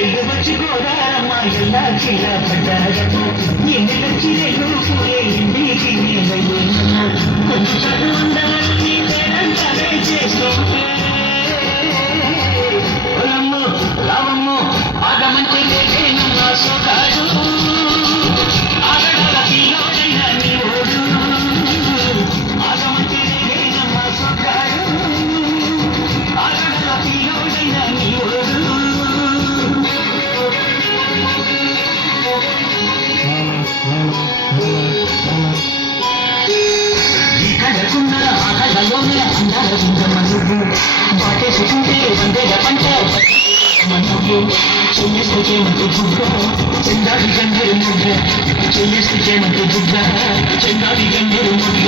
ಎಲ್ಲಿ ಬಚ್ಚಿಕೋದಾರಮ್ಮ ಎಲ್ಲ ಚೀಲ ಪಟ್ಟಾಗ ಎಲ್ಲಿ ಬಚ್ಚಿರೆಗೂ ಕೂಡೆ ಇಂದಿಗೆ కొంచెం ఉండాలని లేదంటే చేసుకో పొలమ్ము రావమ్ము ఆగమంటే లేదేనమ్మా సోకాడు ఆగడాల పిల్లోడైనా నీ ఓడు ఆగమంటే లేదేనమ్మా సోకాడు ఆగడాల పిల్లోడైనా నీ ఓడు కడకున్న ఆకలలోనే అందాల చింతమనుగు బాటేసుకుంటే వందేల పంట మనుగు చెయ్యేస్తే మంచి బుగ్గ చెందాడి గంగరు ముగ్గ చెయ్యేస్తే మంచి బుగ్గ చెందాడి గంగరు ముగ్గ